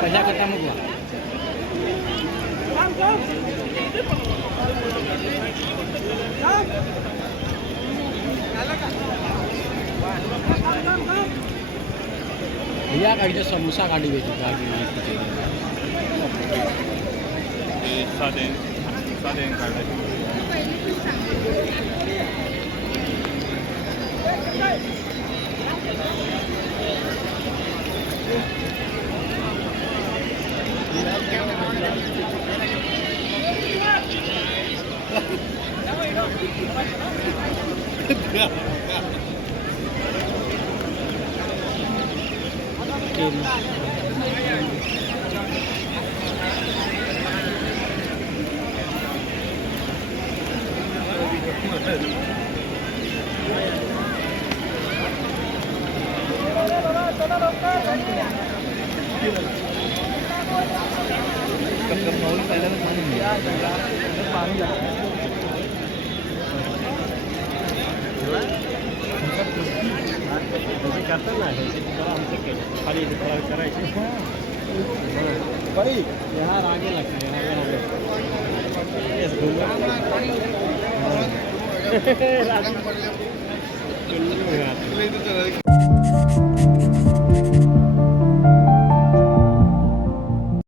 कशा करता मग भैया काढीचे समोसा काढी वेची साधे साधे काढायचे करतात ना आमचं केलं खाली करायचे बरी यहाँ आगे लगता है